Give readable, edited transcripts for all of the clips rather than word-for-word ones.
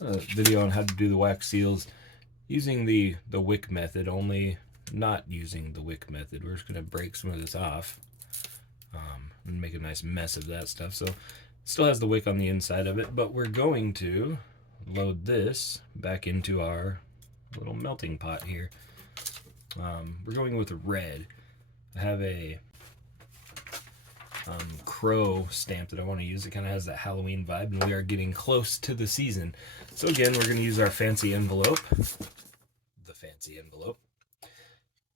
video on how to do the wax seals using the wick method, only not using the wick method. We're just going to break some of this off and make a nice mess of that stuff. So it still has the wick on the inside of it, but we're going to load this back into our little melting pot here. We're going with red. I have a crow stamp that I want to use. It kind of has that Halloween vibe, and we are getting close to the season. So again, we're going to use our fancy envelope, the fancy envelope,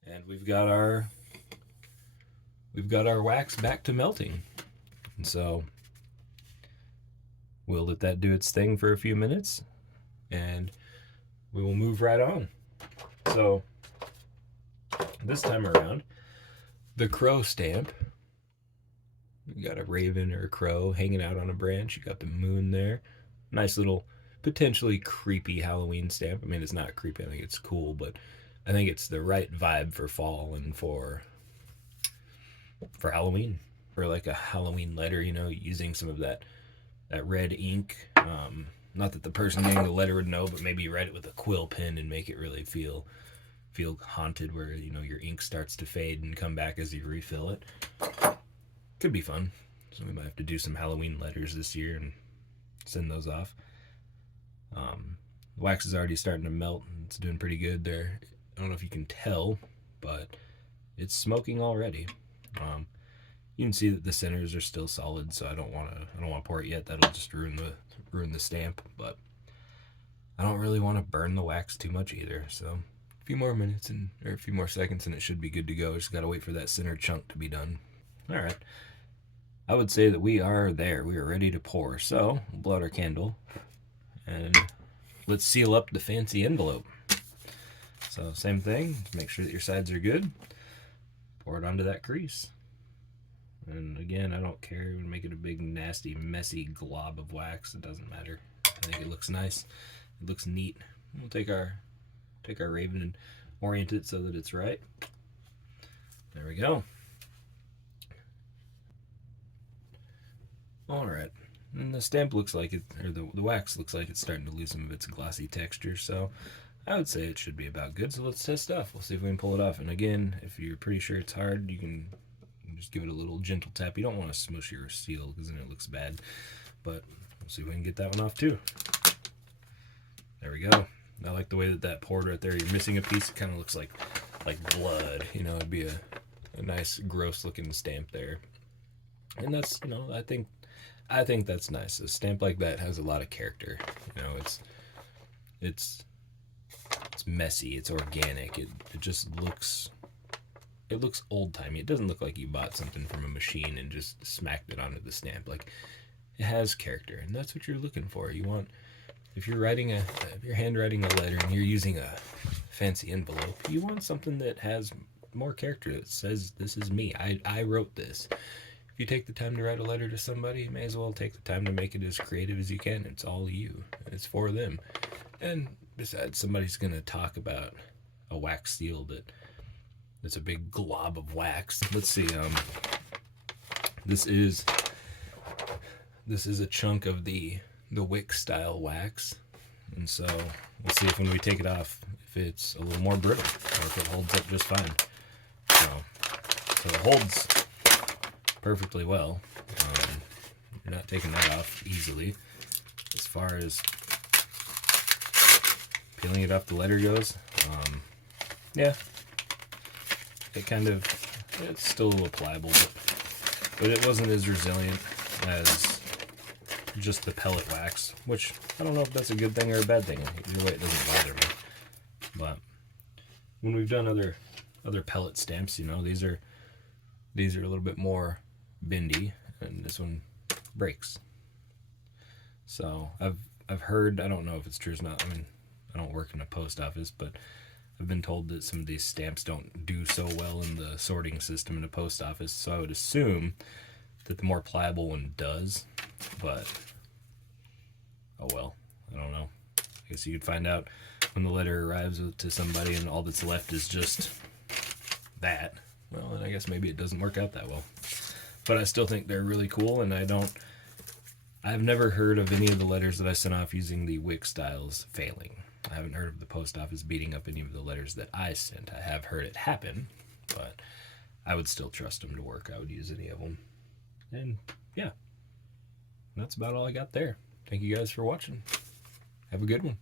and we've got our wax back to melting. And so we'll let that do its thing for a few minutes, and we will move right on. So this time around, the crow stamp, you got a raven or a crow hanging out on a branch. You got the moon there. Nice little, potentially creepy Halloween stamp. I mean, it's not creepy. I think it's cool, but I think it's the right vibe for fall and for Halloween. For like a Halloween letter, you know, using some of that red ink. Not that the person getting the letter would know, but maybe you write it with a quill pen and make it really feel haunted, where, you know, your ink starts to fade and come back as you refill it. Could be fun. So we might have to do some Halloween letters this year and send those off. The wax is already starting to melt. It's doing pretty good there. I don't know if you can tell, but it's smoking already. You can see that the centers are still solid, so I don't want to pour it yet. That'll just ruin the stamp. But I don't really want to burn the wax too much either. So a few more minutes or a few more seconds, and it should be good to go. Just got to wait for that center chunk to be done. All right. I would say that we are there. We are ready to pour. So we'll blow out our candle, and let's seal up the fancy envelope. So same thing. Make sure that your sides are good. Pour it onto that crease. And again, I don't care. We make it a big, nasty, messy glob of wax. It doesn't matter. I think it looks nice. It looks neat. We'll take our raven and orient it so that it's right. There we go. All right. And the stamp looks like it, or the wax looks like it's starting to lose some of its glossy texture. So I would say it should be about good. So let's test off. We'll see if we can pull it off. And again, if you're pretty sure it's hard, you can just give it a little gentle tap. You don't want to smush your seal because then it looks bad. But we'll see if we can get that one off too. There we go. I like the way that poured right there. You're missing a piece. It kind of looks like blood. You know, it'd be a nice, gross looking stamp there. And that's, you know, I think that's nice. A stamp like that has a lot of character. You know, it's messy. It's organic. It just looks. It looks old-timey. It doesn't look like you bought something from a machine and just smacked it onto the stamp. Like, it has character, and that's what you're looking for. You want, if you're handwriting a letter and you're using a fancy envelope, you want something that has more character. That says, "This is me. I wrote this." If you take the time to write a letter to somebody, you may as well take the time to make it as creative as you can. It's all you. It's for them. And besides, somebody's going to talk about a wax seal that's a big glob of wax. Let's see. This is a chunk of the wick style wax, and so we'll see if when we take it off, if it's a little more brittle or if it holds up just fine. So it holds perfectly well. You're not taking that off easily. As far as peeling it off the letter goes, yeah. It's still a little pliable, but it wasn't as resilient as just the pellet wax, which I don't know if that's a good thing or a bad thing. Either way, it doesn't bother me. But when we've done other pellet stamps, you know, these are a little bit more bendy, and this one breaks. So I've heard, I don't know if it's true or not. I mean, I don't work in a post office, but I've been told that some of these stamps don't do so well in the sorting system in a post office, so I would assume that the more pliable one does, but oh well, I don't know. I guess you could find out when the letter arrives to somebody and all that's left is just that. Well, then I guess maybe it doesn't work out that well. But I still think they're really cool, and I don't I've never heard of any of the letters that I sent off using the wick styles failing. I haven't heard of the post office beating up any of the letters that I sent. I have heard it happen, but I would still trust them to work. I would use any of them. And yeah, that's about all I got there. Thank you guys for watching. Have a good one.